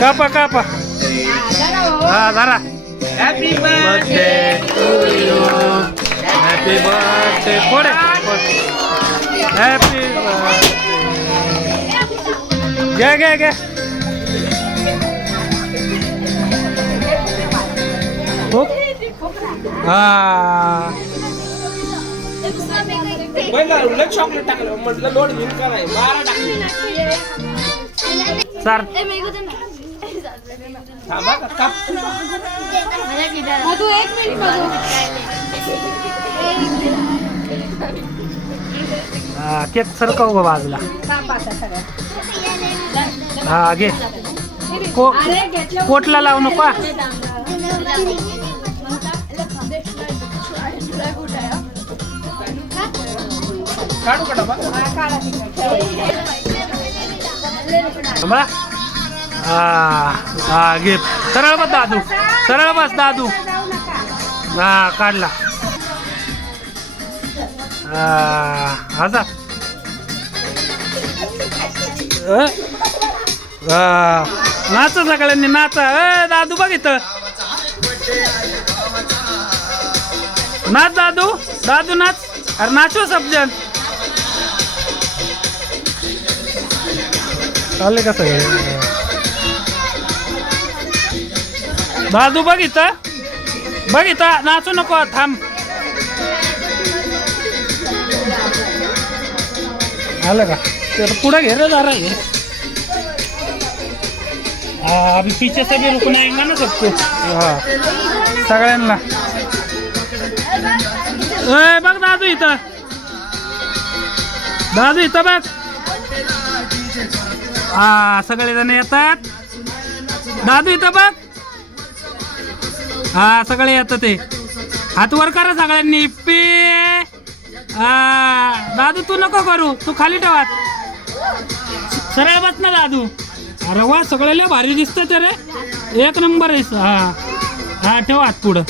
कापा कापा जरा. Happy birthday to you. Happy birthday. पुढे हॅपी बर्थडे. घ्या घ्या घ्या. चॉकलेट टाकलं म्हटलं लोड घेऊन का नाही 12 टाकले. सर थांबा का काप. केक सरकव ग बाजूला. हा घे. कोटला लावू नको. काढू का डबा. घे. सरळ बस दादू. सरळ बस दादू. काढला. नाचा सगळ्यांनी नाचा. दादू बघ इथं नाच. दादू दादू नाच. अरे नाचो सबजण. चालले का सगळे. दादू बघ इथं. बघ इथं नाचू नको. थांब. आलं का तर पुढे घे रे जरा. अभी पीछे से भी रुकना आएगा ना सबको. हाँ सगळ्यांना. बघ दादू इथं. दादू इथं बघ. सगळेजण येतात. दादू इथं बघ. सगळे येतात ते. हात वर करा सगळ्यांनी. दादू तू नको करू. तू खाली ठेवा. सरळ बस ना दादू. अरे वा सगळ्याला भारी दिसतं ते रे. एक नंबर आहे. हा ठेवा हात पुढं.